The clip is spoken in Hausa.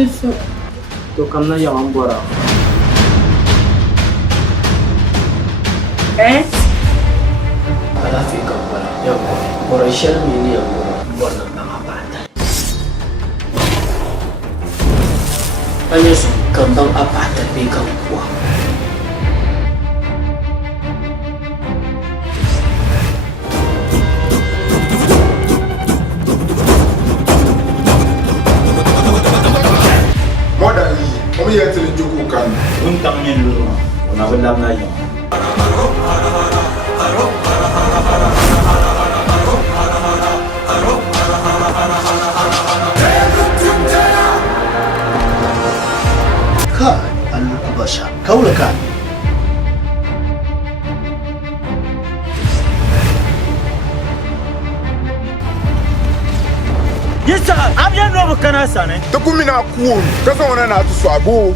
Teso. To kam na yawan bora. Ala fi kan bora. Yawa. Bora shel mini ya bora na mabata. Anya su kan ban apata be kan kuwa. Moda yi, omi yɛ tili jugu kan. Untang niya lulu, unawalam na yun. Kai, Allah kubasha. Kaula kan. Yesa, abya no kana sane. Tukumi na kuon, kasa wana na tu swabo.